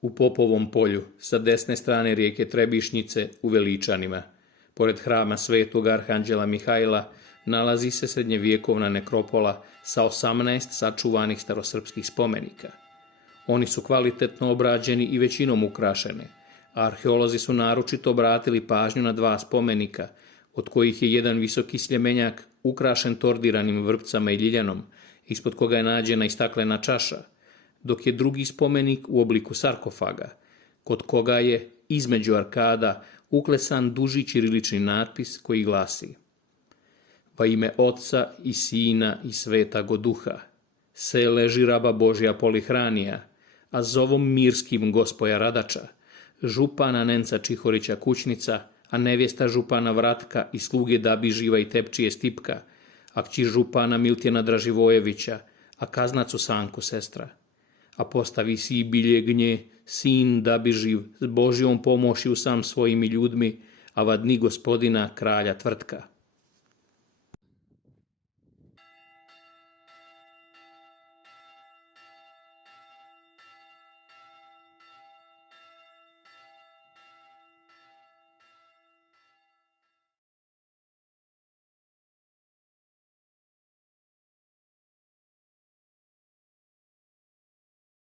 U Popovom polju, sa desne strane rijeke Trebišnjice u Veličanima, pored hrama svetog arhanđela Mihajla, nalazi se srednjevjekovna nekropola sa 18 sačuvanih starosrpskih spomenika. Oni su kvalitetno obrađeni i većinom ukrašeni. Arheolozi su naročito obratili pažnju na 2 spomenika, od kojih je jedan visoki sljemenjak ukrašen tordiranim vrpcama i ljiljanom, ispod koga je nađena i staklena čaša, dok je drugi spomenik u obliku sarkofaga, kod koga je između arkada uklesan duži ćirilični natpis koji glasi: Va ime Otca i Sina i Svetago Duha, se leži raba Božja Polihranija, a zovom mirskim gospoja Radača, župana Nenca Čihorića Kućnica, a nevjesta župana Vratka i sluge Dabiživa i Tepčije Stipka, a kći župana Miltjena Draživojevića, a kaznacu Sanku sestra. A postavi si i biljeg nje, sin Dabiživ, s Božjom pomošju sam svojimi ljudmi, a vadni gospodina kralja Tvrtka.